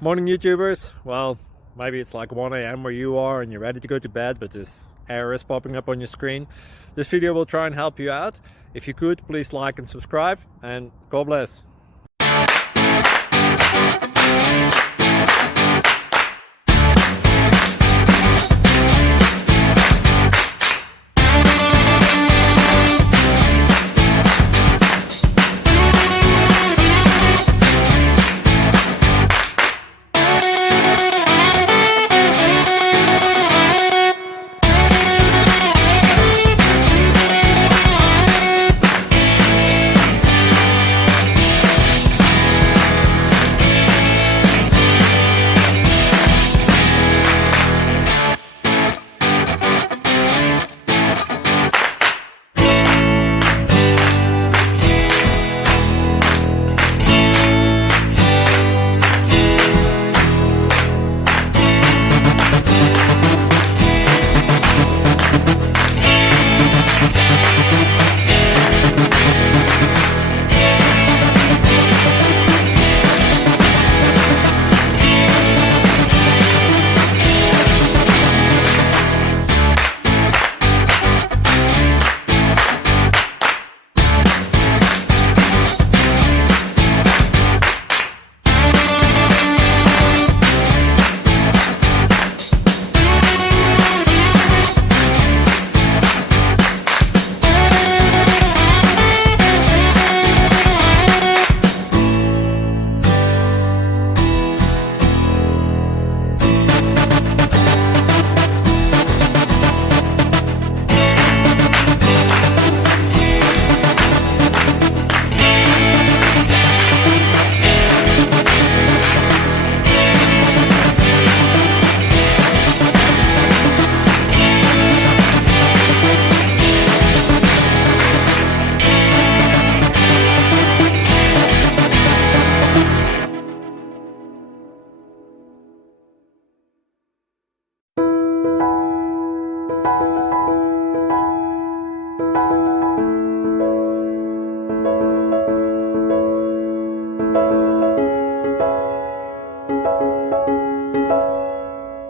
Morning YouTubers. Well, maybe it's like 1 a.m. where you are and you're ready to go to bed, but this error is popping up on your screen. This video will try and help you out. If you could, please like and subscribe, and God bless.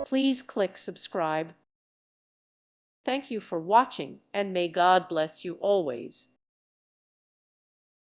Please click subscribe. Thank you for watching, and may God bless you always.